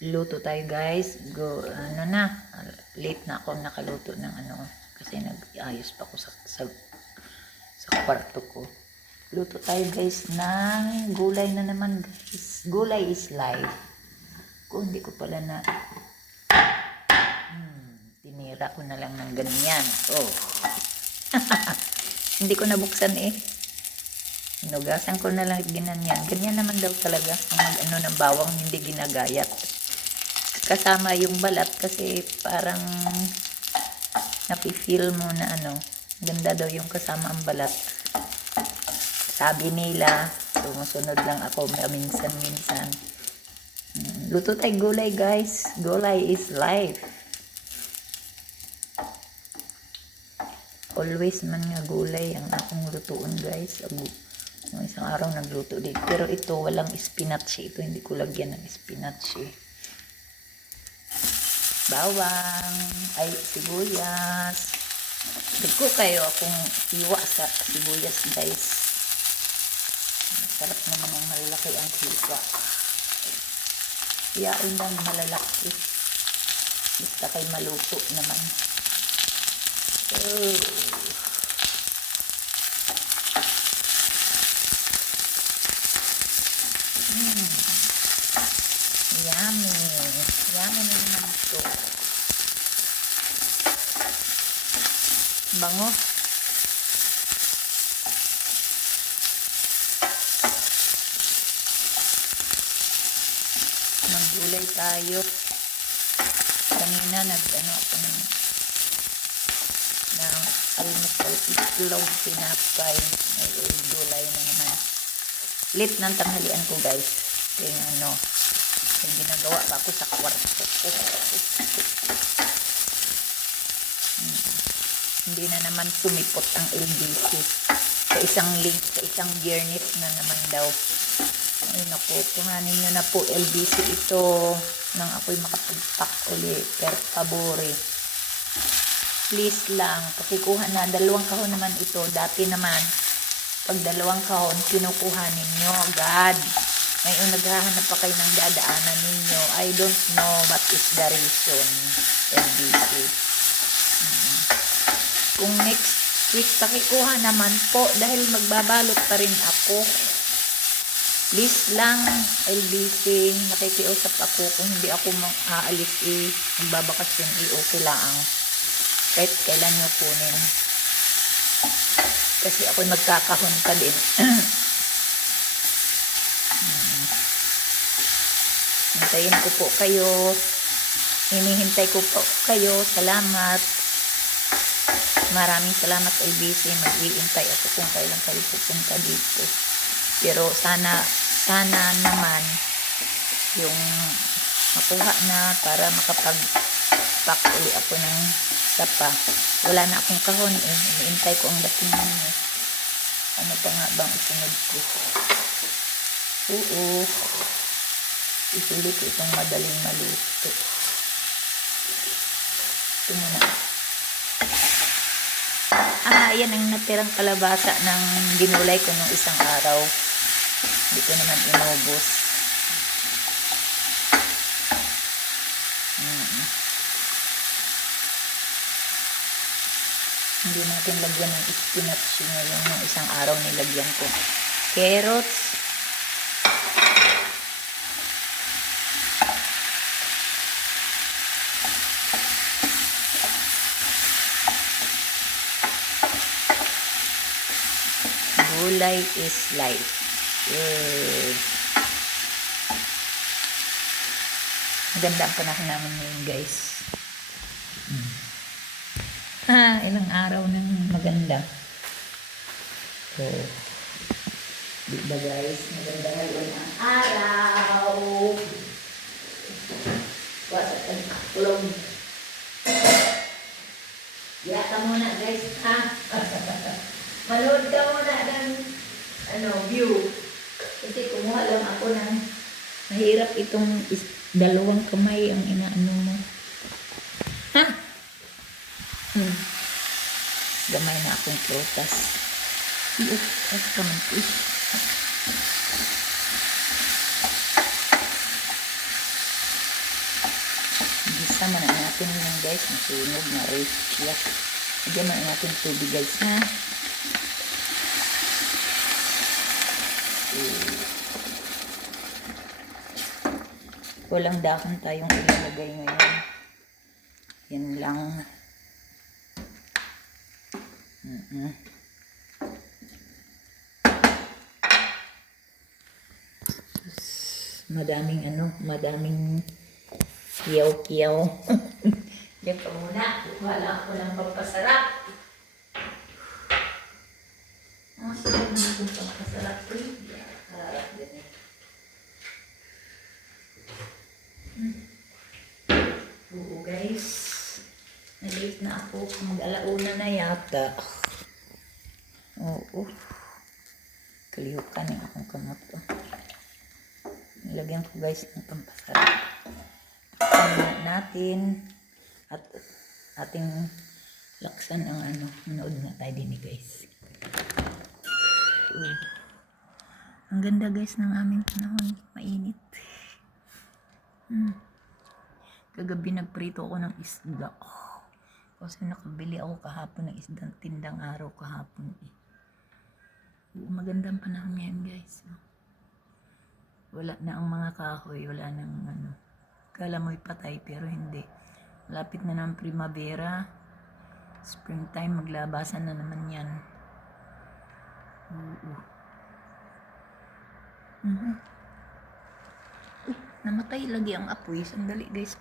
Luto tayo guys. Ano na, late na ako nakaluto ng ano, kasi nag-ayos pa ako sa kwarto ko. Luto tayo guys ng gulay na naman guys. Gulay is life. Kung hindi ko pala na, tinira ko na lang ng ganyan. Oh. Hindi ko nabuksan eh. Hinugasan ko na lang ginanyan. Ganyan naman daw talaga. Ang ng bawang hindi ginagayat. Kasama yung balat kasi parang napi-feel mo na ano, ganda daw yung kasama ang balat. Sabi nila, sumusunod lang ako minsan-minsan. Luto tayo gulay guys. Gulay is life. Always man nga gulay ang akong lutuon guys. Nung isang araw nagluto din. Pero ito walang spinach. Ito hindi ko lagyan ng spinach eh. Bawang, ay sibuyas. Dagko kayo akong iwa sa sibuyas guys. Sarap naman ang malalaki ang hiwa. Iyain lang malalaki. Basta kay maluto naman. Yummy. Yummy na naman ito. Bango. Maggulay tayo. Kanina nag-ano ako ng almusal itlog pinapay. May gulay na naman. Late ng tanghalian ko guys. Kaya ano, yung ginagawa pa ako sa kwarto ko. Hindi na naman sumipot ang LBC. Sa isang gearnet na naman daw. Ay naku, kuhanin nyo na po LBC ito nang ako'y makapagpak uli. Per favore. Please lang, pakikuha na. 2 kahon naman ito. Dati naman, pag 2 kahon, kinukuha ninyo agad. Ngayon, naghahanap pa kayo ng dadaanan ninyo. I don't know what is the reason. LBC. Kung next week, pakikuha naman po dahil magbabalot pa rin ako. Please lang, LBC, nakikiusap ako kung hindi ako aalis magbabakasyon okay lang. Kahit kailan nyo kunin. Kasi ako'y magkakahon pa din. Hintayin ko po kayo. Hinihintay ko po kayo. Salamat. Maraming salamat LBC. Mag-iintay ako kung kailan kayo pupunta dito. Pero sana naman yung makuha na para makapag-pack uli ako ng sapa. Wala na akong kahon eh. Hinihintay ko ang dating ninyo. Ano pa nga bang isunod ko? Oo. Isulit ko itong madaling maluto. Ito muna. Yan ang natirang kalabasa ng ginulay ko nung isang araw. Hindi ko naman inubos. Hindi natin lagyan ng spinach ngayon nung isang araw nilagyan ko. Carrots. Gulay is life. Maganda ang panahon namin ngayon guys. Ilang araw ng maganda. So, diba guys, maganda ngayon ang araw. Wasa ang aklog. Yata muna guys, ha? Manood ka muna ng view. Kasi kumuha lang ako ng mahirap itong 2 kamay ang inaano mo. Ha? Gamay na akong prutas. As naman po. Isa man natin yun guys, masunog na rin siya. Lagyan man natin tubig guys ha. Walang dahon tayong ilalagay ngayon. Yan lang. Madaming kiyaw-kiyaw. Diyan ka muna. Wala ako ng pampasarap. Sarap naman itong pampasarap ko. Harap din eh. Oo guys. Na-late na ako. Mag-alauna na yata. Oo. Kaliyukan yung akong kamot ko. Nilagyan ko guys ng pampasarap. Takpan natin at ating laksan ang manood nga tayo din guys. Ang ganda guys ng aming panahon. Mainit. Kagabi nagprito ako ng isda. Kasi nakabili ako kahapon ng isda. Tindang araw kahapon eh. Magandang panahon ngayon guys. Wala na ang mga kahoy, wala nang kala mo'y patay pero hindi. Malapit na ng primavera, springtime, maglabasan na naman yan. Namatay lagi ang apoy. Sandali guys,